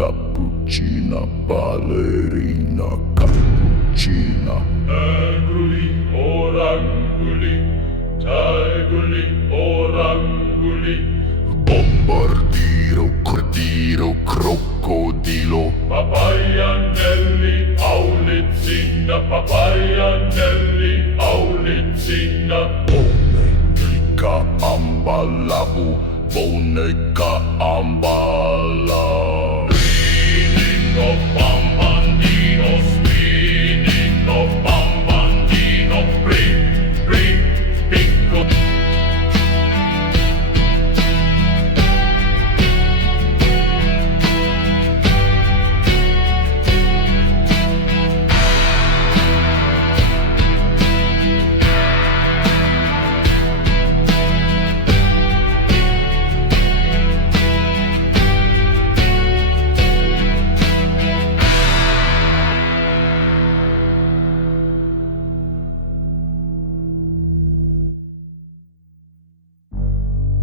Cappuccina, ballerina, cappuccina. Anguli, oranguli, tiguli, oranguli, Bombardiro, cordiro, crocodilo. papayanelli, aulizzina, papayanelli, aulizzina. Boneka ambalabu, boneka ambalabu.